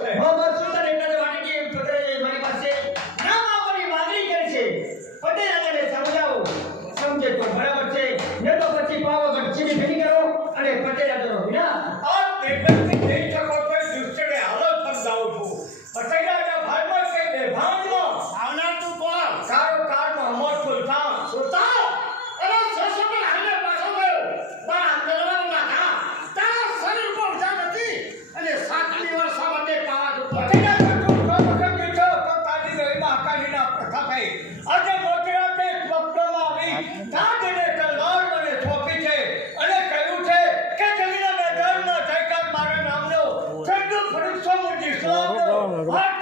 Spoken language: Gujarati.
છે મોહમ્મદ સુલતાન એટલે માટે કે પટેલ મારી પાસે નામ આપવાની માંગણી કરી છે પટેલ આગળ સમજાવો સમજે તો બરાબર છે ને તો પછી પાવાગઢ સીધી ભેગી કરો અને પટેલ આગળ વિના આ દેવથી જઈ શકો તો દુષ્ટને હાલત સમજાવું છું પટેલાના ભાઈમાં કે બેભાનમાં આવનાર તું કોણ? સારો કાર મોહમ્મદ સુલતાન સુલતાન? અરે છસો પર હાલે પાછો ગયો. મારા દરબારમાં ઘા. તારા શરીર પર ઉઠા નથી. અને 7મી વર્ષા માટે પાવા જતો. પટેલા તો વખત કીધો તો તારી ગઈમાં હકાલીના પ્રથા થઈ આજે મોટી રાતે સ્વપ્નમાં આવી તાજને તલવાર મને સોંપી છે અને કહ્યું છે કે જમીના મેદાનમાં જયકાર મારા નામનો ઠંડુ ફરીસો મુજી ઇસ્લામનો હાથ